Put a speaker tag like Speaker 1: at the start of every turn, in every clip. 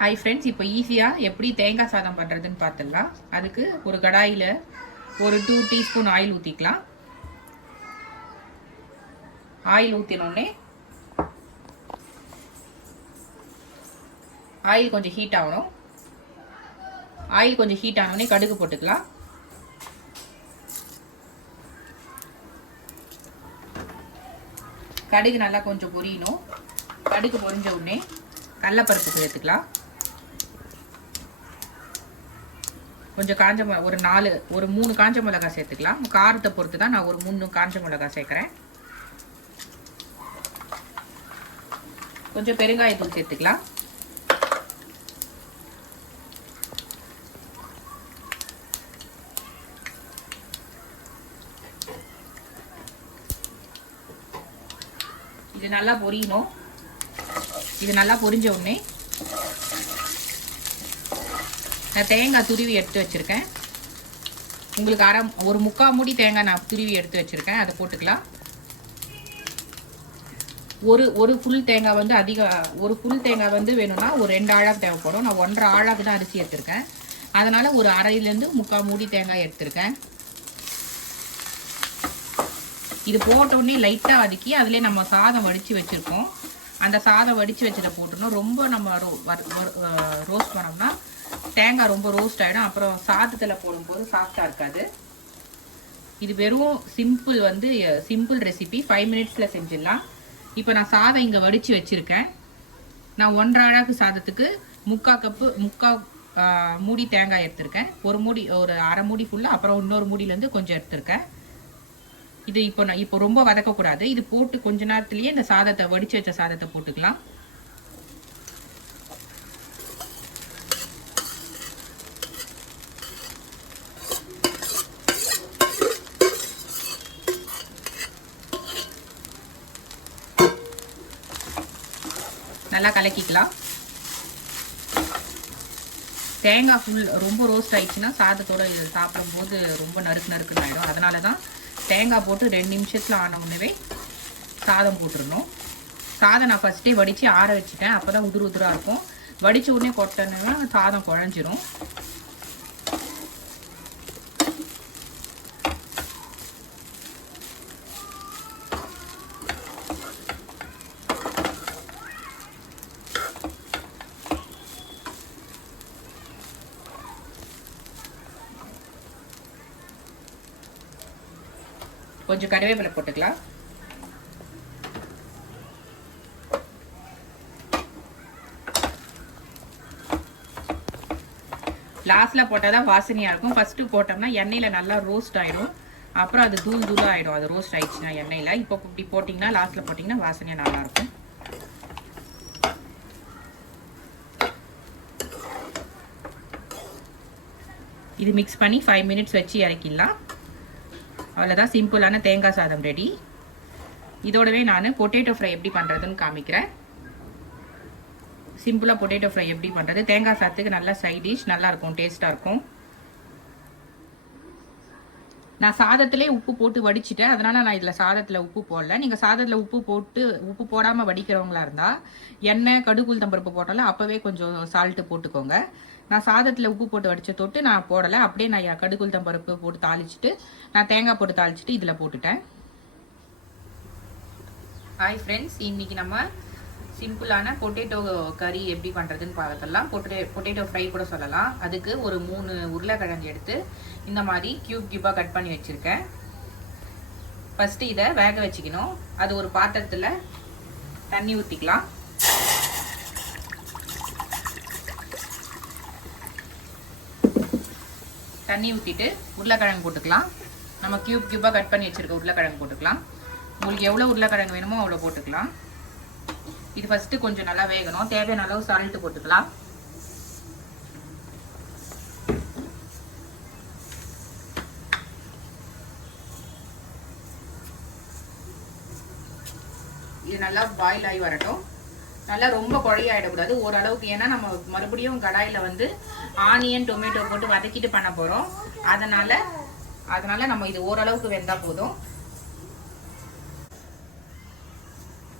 Speaker 1: Hi friends இப்போ ஈஸியாக எப்படி தேங்காய் சாதம் பண்ணுறதுன்னு பார்த்துடலாம் அதுக்கு ஒரு கடாயில் ஒரு டூ டீஸ்பூன் ஆயில் ஊற்றிக்கலாம் ஆயில் ஊற்றினோடனே ஆயில் கொஞ்சம் ஹீட் ஆகணும். ஆயில் கொஞ்சம் ஹீட் ஆனோடனே கடுகு போட்டுக்கலாம். கடுகு நல்லா கொஞ்சம் பொரியணும். கடுகு பொரிஞ்ச உடனே கடலப்பருப்பு சேர்த்துக்கலாம். கொஞ்சம் காஞ்ச மிளகா ஒரு நாலு ஒரு மூணு காஞ்ச மிளகாய் சேர்த்துக்கலாம். காரத்தை பொறுத்து தான் நான் ஒரு மூணு காஞ்ச மிளகாய் சேர்க்குறேன். கொஞ்சம் பெருங்காயத்தூள் சேர்த்துக்கலாம். இது நல்லா பொரியணும். இது நல்லா பொரிஞ்ச உடனே நான் தேங்காய் துருவி எடுத்து வச்சுருக்கேன். உங்களுக்கு அரை ஒரு முக்கால் மூடி தேங்காய் நான் துருவி எடுத்து வச்சுருக்கேன். அதை போட்டுக்கலாம். ஒரு ஒரு ஃபுல் தேங்காய் வந்து அதிக ஒரு ஃபுல் தேங்காய் வந்து வேணும்னா ஒரு ரெண்டு ஆழாக்கு தேவைப்படும். நான் ஒன்றரை ஆழாக்கு தான் அரிசி எடுத்திருக்கேன். அதனால் ஒரு அரையிலேருந்து முக்கால் மூடி தேங்காய் எடுத்திருக்கேன். இது போட்டோடனே லைட்டாக வதக்கி அதிலே நம்ம சாதம் வடித்து வச்சுருக்கோம். அந்த சாதம் வடித்து வச்சதை போட்டோன்னா ரொம்ப நம்ம ரோ ரோஸ்ட் பண்ணோம்னா தேங்காய் ரொம்ப ரோஸ்ட் ஆகிடும் அப்புறம் சாதத்தில் போடும்போது சாஃப்டாக இருக்காது. இது வெறும் சிம்பிள் வந்து சிம்பிள் ரெசிபி ஃபைவ் மினிட்ஸில் செஞ்சிடலாம். இப்போ நான் சாதம் இங்கே வடித்து வச்சுருக்கேன். நான் ஒன்றரை அழகு சாதத்துக்கு முக்கா கப்பு முக்கா மூடி தேங்காய் எடுத்திருக்கேன். ஒரு மூடி ஒரு அரை மூடி ஃபுல்லாக அப்புறம் இன்னொரு மூடியிலேருந்து கொஞ்சம் எடுத்திருக்கேன். இது இப்போ நான் இப்போ ரொம்ப வதக்கக்கூடாது. இது போட்டு கொஞ்ச நேரத்துலேயே இந்த சாதத்தை வடித்து வச்ச சாதத்தை போட்டுக்கலாம். நல்லா கலக்கிக்கலாம். தேங்காய் ஃபுல் ரொம்ப ரோஸ்ட் ஆயிடுச்சுன்னா சாதத்தோட இது சாப்பிடும்போது ரொம்ப நறுக்கு நறுக்குன்னு ஆகிடும் அதனால தான் தேங்காய் போட்டு ரெண்டு நிமிஷத்தில் ஆன உடனே சாதம் போட்டுடணும் சாதம் நான் ஃபஸ்ட்டே வடித்து ஆற வச்சுட்டேன். அப்போ தான் உதிர் உதிராக இருக்கும். வடித்த உடனே கொட்டணுன்னா சாதம் குழஞ்சிரும். கொஞ்சம் கருவேப்பிலை போட்டுக்கலாம். லாஸ்ட்டில் போட்டால் தான் வாசனையாக இருக்கும். ஃபஸ்ட்டு போட்டோம்னா எண்ணெயில் நல்லா ரோஸ்ட் ஆகிடும் அப்புறம் அது தூள் தூளாக ஆகிடும் அது ரோஸ்ட் ஆகிடுச்சுன்னா எண்ணெயில். இப்போ இப்படி போட்டிங்கன்னா லாஸ்ட்டில் போட்டிங்கன்னா வாசனையாக நல்லாயிருக்கும் இது மிக்ஸ் பண்ணி ஃபைவ் மினிட்ஸ் வச்சு இறக்கிடலாம். அவ்வளோதான் சிம்பிளான தேங்காய் சாதம் ரெடி இதோடவே நான் பொட்டேட்டோ ஃப்ரை எப்படி பண்ணுறதுன்னு காமிக்கிறேன். சிம்பிளாக பொட்டேட்டோ ஃப்ரை எப்படி பண்ணுறது தேங்காய் சாதத்துக்கு நல்லா சைட் டிஷ் நல்லாயிருக்கும் டேஸ்ட்டாக இருக்கும். நான் சாதத்திலே உப்பு போட்டு வடிச்சிட்டேன். அதனால் நான் இதில் சாதத்தில் உப்பு போடல. நீங்கள் சாதத்தில் உப்பு போட்டு உப்பு போடாமல் வடிக்கிறவங்களா இருந்தால் எண்ணெய் கடுகுள் தம்பருப்பு போட்டாலும் அப்போவே கொஞ்சம் சால்ட்டு போட்டுக்கோங்க. நான் சாதத்தில் உப்பு போட்டு வடித்த தொட்டு நான் போடலை. அப்படியே நான் கடுகுள் தம்பருப்பு போட்டு தாளிச்சிட்டு நான் தேங்காய் போட்டு தாளிச்சிட்டு இதில் போட்டுட்டேன். ஹாய் ஃப்ரெண்ட்ஸ் இன்றைக்கி நம்ம சிம்பிளான பொட்டேட்டோ கறி எப்படி பண்ணுறதுன்னு பார்த்துடலாம். பொட்டே பொட்டேட்டோ ஃப்ரை கூட சொல்லலாம். அதுக்கு ஒரு மூணு உருளைக்கிழங்கு எடுத்து இந்த மாதிரி க்யூப் க்யூப்பாக கட் பண்ணி வச்சுருக்கேன். ஃபஸ்ட்டு இதை வேக வச்சுக்கணும். அது ஒரு பாத்திரத்தில் தண்ணி ஊற்றிக்கலாம் தண்ணி ஊற்றிட்டு உருளைக்கிழங்கு போட்டுக்கலாம். நம்ம க்யூப் க்யூப்பாக கட் பண்ணி வச்சுருக்க உருளைக்கிழங்கு போட்டுக்கலாம். உங்களுக்கு எவ்வளோ உருளைக்கிழங்கு வேணுமோ அவ்வளோ போட்டுக்கலாம். இது ஃபஸ்ட்டு கொஞ்சம் நல்லா வேகணும். தேவையான அளவு சால்ட்டு போட்டுக்கலாம். இது நல்லா பாயில் ஆகி வரட்டும். நல்லா ரொம்ப குழையாயிடக்கூடாது. ஓரளவுக்கு. ஏன்னா நம்ம மறுபடியும் கடாயில் வந்து ஆனியன் டொமேட்டோ போட்டு வதக்கிட்டு பண்ண போகிறோம் அதனால் அதனால் நம்ம இது ஓரளவுக்கு வெந்தால் போதும்.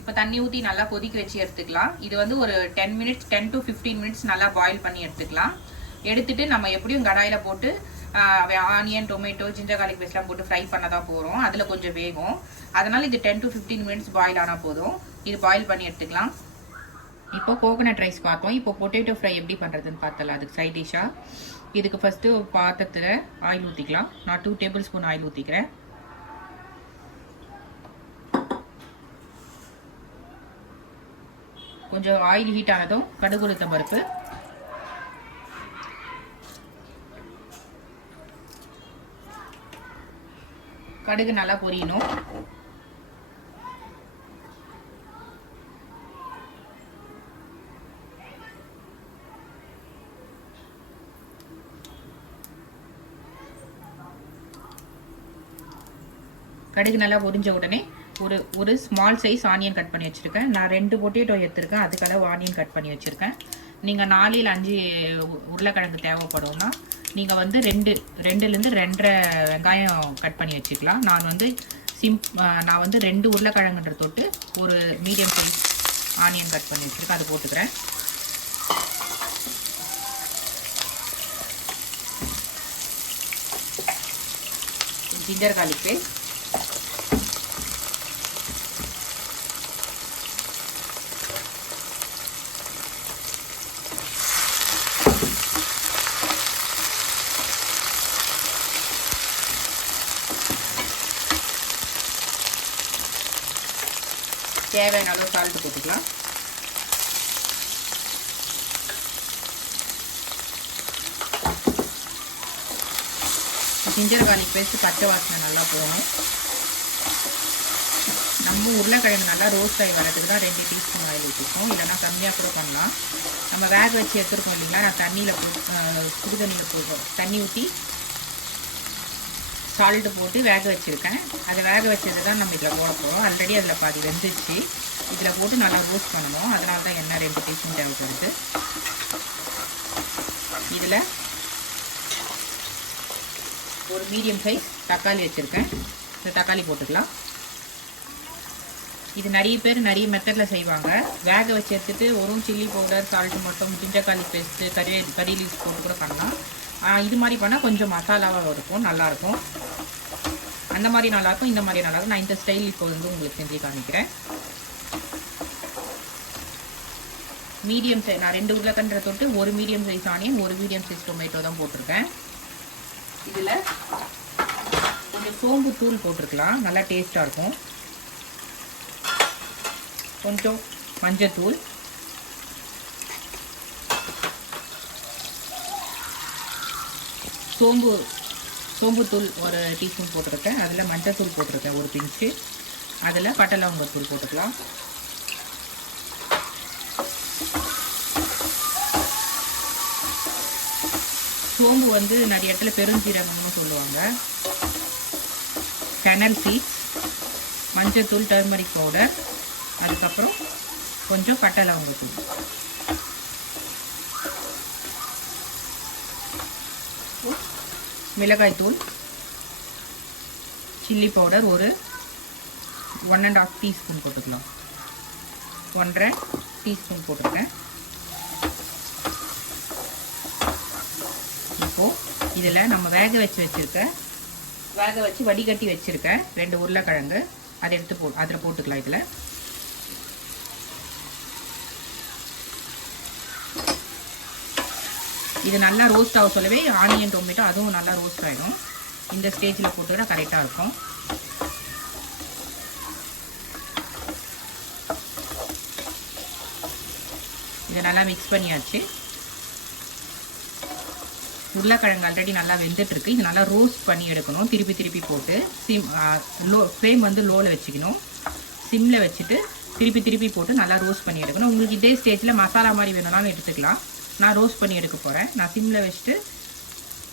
Speaker 1: இப்போ தண்ணி ஊற்றி நல்லா கொதிக்க வச்சு எடுத்துக்கலாம். இது வந்து ஒரு ten minutes ten to fifteen minutes நல்லா பாயில் பண்ணி எடுத்துக்கலாம். எடுத்துட்டு நம்ம எப்படியும் கடாயில் போட்டு ஆனியன் டொமேட்டோ ஜிஞ்சர் காலிக் பேஸ்ட்லாம் போட்டு ஃப்ரை பண்ண தான் போகிறோம் அதில் கொஞ்சம் வேகும். அதனால் இது ten to fifteen minutes boil ஆனால் போதும். இது பாயில் பண்ணி எடுத்துக்கலாம். இப்போ கோகனட் ரைஸ் பார்த்தோம் இப்போ பொட்டேட்டோ ஃப்ரை எப்படி பண்ணுறதுன்னு பார்த்தலாம் அதுக்கு சைட் டிஷ்ஷாக இதுக்கு ஃபஸ்ட்டு ஒரு பாத்திரத்தில் ஆயில் ஊற்றிக்கலாம் நான் டூ டேபிள் ஸ்பூன் ஆயில் ஊற்றிக்கிறேன் கொஞ்சம் ஆயில் ஹீட் ஆனதும் கடுகு உளுத்தம் பருப்பு. கடுகு நல்லா பொரியணும். கடுகு நல்லா பொரிஞ்ச உடனே ஒரு ஒரு ஸ்மால் சைஸ் ஆனியன் கட் பண்ணி வச்சுருக்கேன். நான் ரெண்டு பொட்டேட்டோ எடுத்திருக்கேன். அதுக்களவு ஆனியன் கட் பண்ணி வச்சுருக்கேன். நீங்கள் நாலில் அஞ்சு உருளைக்கிழங்கு தேவைப்படும்னா நீங்கள் வந்து ரெண்டு ரெண்டுலேருந்து ரெண்டரை வெங்காயம் கட் பண்ணி வச்சுக்கலாம். நான் வந்து சிம் நான் வந்து ரெண்டு உருளைக்கிழங்குன்ற தொட்டு ஒரு மீடியம் சைஸ் ஆனியன் கட் பண்ணி வச்சுருக்கேன். அது போட்டுக்கிறேன். ஜிஞ்சர் garlic பேஸ்ட் தேவையான அளவு சால்ட்டு போட்டுக்கலாம். ஜிஞ்சர் கார்லிக் பேஸ்ட்டு பச்சை வாசனை நல்லா போகணும். நம்ம உருளைக்கிழங்கு நல்லா ரோஸ்ட் ஆகி வரதுக்கு தான் ரெண்டு டீஸ்பூன் ஆயில் ஊற்றிருக்கோம் இல்லைன்னா கம்மியாக கூட பண்ணலாம். நம்ம வேக வச்சு எடுத்துருக்கோம் இல்லைங்களா? நான் தண்ணியில் போ சுடு தண்ணியில் போடுறோம் தண்ணி ஊற்றி சால்ட்டு போட்டு வேக வச்சுருக்கேன். அதை வேக வச்சது தான் நம்ம இதில் போட போகிறோம் ஆல்ரெடி அதில் பாதி வெந்துச்சு. இதில் போட்டு நல்லா ரோஸ்ட் பண்ணணும் அதனால தான் எண்ணெய் ரெண்டு டீஸ்பூன் தேவைப்படுது. இதில் ஒரு மீடியம் சைஸ் தக்காளி வச்சுருக்கேன். இந்த தக்காளி போட்டுக்கலாம். இது நிறைய பேர் நிறைய மெத்தடில் செய்வாங்க. வேக வச்சு எடுத்துட்டு வெறும் சில்லி பவுடர் சால்ட்டு மட்டும் ஜிஞ்சக்காளி பேஸ்ட்டு கறி கறி லீவ்ஸ் போட்டு கூட பண்ணலாம். இது மாதிரி பண்ணால் கொஞ்சம் மசாலாவாக இருக்கும் நல்லாயிருக்கும். அந்த மாதிரி நல்லாயிருக்கும் இந்த மாதிரி நல்லாயிருக்கும். நான் இந்த ஸ்டைல் இப்போ வந்து உங்களுக்கு செஞ்சு காமிக்கிறேன். மீடியம் சைஸ் நான் ரெண்டு உருளைக்கன்ற தொட்டு ஒரு மீடியம் சைஸ் ஆனியன் ஒரு மீடியம் சைஸ் டொமேட்டோ தான் போட்டிருக்கேன். இதில் கொஞ்சம் சோம்பு தூள் போட்டிருக்கலாம். நல்லா டேஸ்ட்டாக இருக்கும். கொஞ்சம் மஞ்சத்தூள். சோம்பு சோம்புத்தூள் ஒரு டீஸ்பூன் போட்டிருக்கேன். அதில் மஞ்சத்தூள் போட்டிருக்கேன் ஒரு பிஞ்சு. அதில் பட்டை லவங்கத்தூள் போட்டுக்கலாம். சோம்பு வந்து நிறைய இடத்துல பெருஞ்சீரகம்னு சொல்லுவாங்க. கெனல் சீட்ஸ் மஞ்சத்தூள் டர்மரிக் பவுடர் அதுக்கப்புறம் கொஞ்சம் பட்டை லவங்கத்தூள் மிளகாய்த்தூள் சில்லி பவுடர் ஒரு ஒன் அண்ட் ஆஃப் டீஸ்பூன் போட்டுக்கலாம். ஒன்றரை டீஸ்பூன் போட்டிருக்கேன். இப்போது இதில் நம்ம வேக வச்சு வச்சுருக்க வேக வச்சு வடிகட்டி வச்சுருக்க ரெண்டு உருளைக்கிழங்கு அதை எடுத்து போ அதில் போட்டுக்கலாம் இதில். இது நல்லா ரோஸ்ட் ஆக சொல்லவே ஆனியன் டொமேட்டோ அதுவும் நல்லா ரோஸ்ட் ஆகிடும் இந்த ஸ்டேஜில் போட்டுக்கிட்டால் கரெக்டாக இருக்கும். இதை நல்லா மிக்ஸ் பண்ணியாச்சு. உருளைக்கிழங்கு ஆல்ரெடி நல்லா வெந்துட்டுருக்கு. இது நல்லா ரோஸ்ட் பண்ணி எடுக்கணும். திருப்பி திருப்பி போட்டு சிம் லோ ஃப்ளேம் வந்து லோவில் வச்சுக்கணும். சிம்மில் வச்சுட்டு திருப்பி திருப்பி போட்டு நல்லா ரோஸ்ட் பண்ணி எடுக்கணும். உங்களுக்கு இதே ஸ்டேஜில் மசாலா மாதிரி வேணும்னாலும் எடுத்துக்கலாம். நான் ரோஸ்ட் பண்ணி எடுக்க போகிறேன் நான் சிம்மில் வச்சுட்டு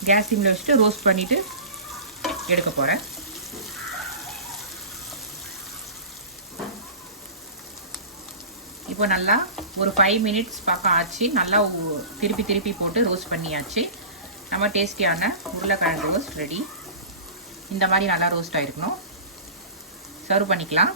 Speaker 1: கேஸ் சிம்மில் வச்சுட்டு ரோஸ்ட் பண்ணிவிட்டு எடுக்க போகிறேன் இப்போ நல்லா ஒரு ஃபைவ் மினிட்ஸ் பக்கம் ஆச்சு. நல்லா திருப்பி திருப்பி போட்டு ரோஸ்ட் பண்ணியாச்சு. நம்ம டேஸ்டியான உருளைக்கிழங்கு ரோஸ்ட் ரெடி இந்த மாதிரி நல்லா ரோஸ்ட் ஆகிருக்கணும் சர்வ் பண்ணிக்கலாம்.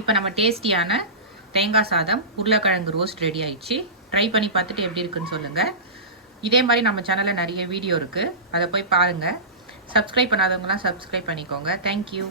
Speaker 1: இப்போ நம்ம டேஸ்டியான தேங்காய் சாதம் உருளைக்கிழங்கு ரோஸ்ட் ரெடி ஆயிடுச்சு. ட்ரை பண்ணி பார்த்துட்டு எப்படி இருக்குன்னு சொல்லுங்கள் இதே மாதிரி நம்ம சேனலில் நிறைய வீடியோ இருக்குது அதை போய் பாருங்கள் சப்ஸ்கிரைப் பண்ணாதவங்களாம் சப்ஸ்கிரைப் பண்ணிக்கோங்க. Thank you